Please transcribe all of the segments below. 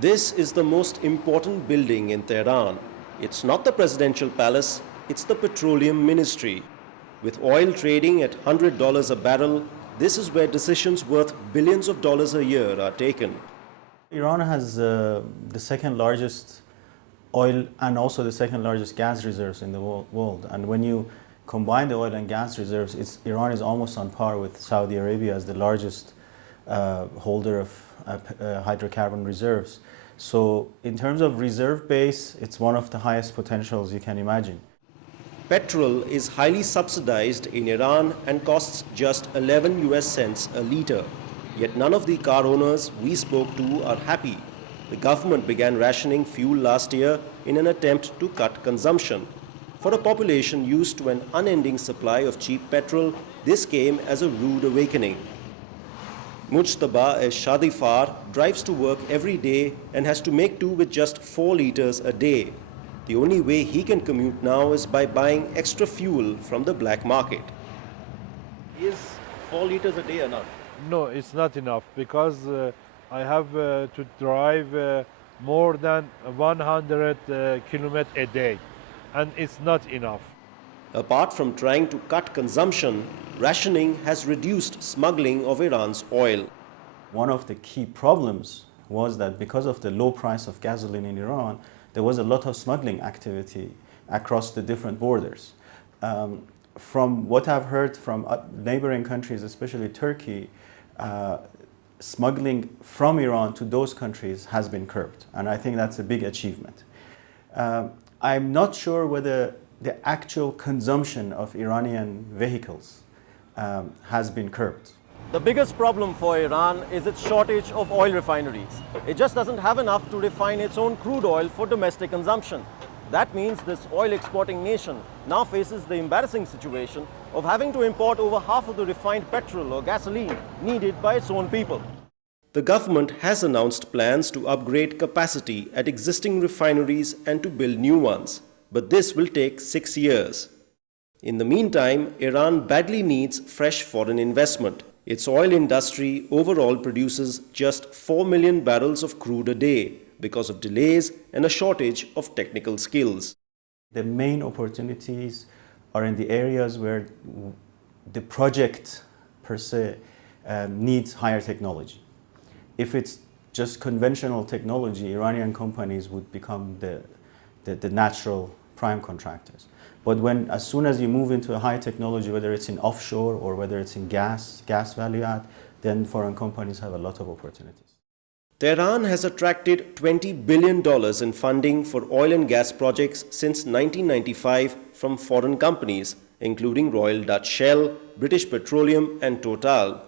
This is the most important building in Tehran. It's not the presidential palace, it's the petroleum ministry. With oil trading at $100 a barrel, this is where decisions worth billions of dollars a year are taken. Iran has the second largest oil and also the second largest gas reserves in the world. And when you combine the oil and gas reserves, Iran is almost on par with Saudi Arabia as the largest holder of hydrocarbon reserves. So in terms of reserve base, it's one of the highest potentials you can imagine. Petrol is highly subsidized in Iran and costs just 11 US cents a litre. Yet none of the car owners we spoke to are happy. The government began rationing fuel last year in an attempt to cut consumption. For a population used to an unending supply of cheap petrol, this came as a rude awakening. Mujtaba Shadifar drives to work every day and has to make do with just 4 litres a day. The only way he can commute now is by buying extra fuel from the black market. Is 4 litres a day enough? No, it's not enough because I have to drive more than 100 kilometers a day, and it's not enough. Apart from trying to cut consumption, rationing has reduced smuggling of Iran's oil. One of the key problems was that because of the low price of gasoline in Iran, there was a lot of smuggling activity across the different borders. From what I've heard from neighboring countries, especially Turkey, smuggling from Iran to those countries has been curbed, and I think that's a big achievement. I'm not sure whether the actual consumption of Iranian vehicles has been curbed. The biggest problem for Iran is its shortage of oil refineries. It just doesn't have enough to refine its own crude oil for domestic consumption. That means this oil exporting nation now faces the embarrassing situation of having to import over half of the refined petrol or gasoline needed by its own people. The government has announced plans to upgrade capacity at existing refineries and to build new ones, but this will take 6 years. In the meantime, Iran badly needs fresh foreign investment. Its oil industry overall produces just 4 million barrels of crude a day because of delays and a shortage of technical skills. The main opportunities are in the areas where the project per se needs higher technology. If it's just conventional technology, Iranian companies would become the natural prime contractors. But as soon as you move into a high technology, whether it's in offshore or whether it's in gas value add, then foreign companies have a lot of opportunities. Tehran has attracted $20 billion in funding for oil and gas projects since 1995 from foreign companies, including Royal Dutch Shell, British Petroleum and Total.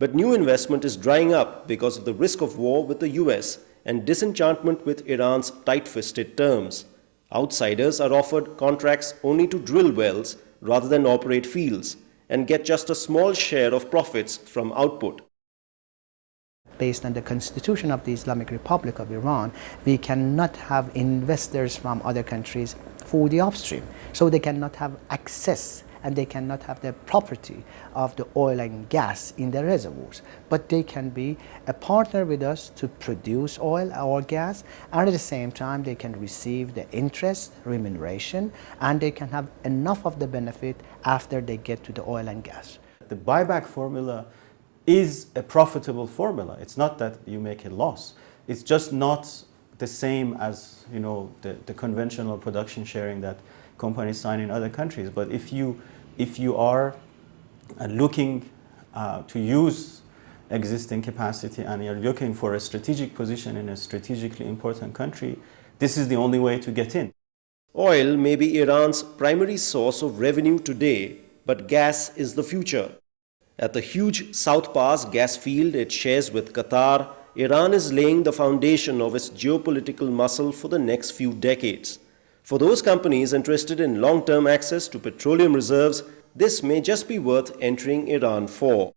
But new investment is drying up because of the risk of war with the US and disenchantment with Iran's tight-fisted terms. Outsiders are offered contracts only to drill wells rather than operate fields and get just a small share of profits from output. Based on the constitution of the Islamic Republic of Iran, we cannot have investors from other countries for the upstream. So they cannot have access and they cannot have the property of the oil and gas in the reservoirs. But they can be a partner with us to produce oil or gas, and at the same time they can receive the interest, remuneration, and they can have enough of the benefit after they get to the oil and gas. The buyback formula is a profitable formula. It's not that you make a loss. It's just not the same as the conventional production sharing that companies sign in other countries. But if you are looking to use existing capacity and you're looking for a strategic position in a strategically important country, this is the only way to get in. Oil may be Iran's primary source of revenue today, but gas is the future. At the huge South Pass gas field it shares with Qatar, Iran is laying the foundation of its geopolitical muscle for the next few decades. For those companies interested in long-term access to petroleum reserves, this may just be worth entering Iran for.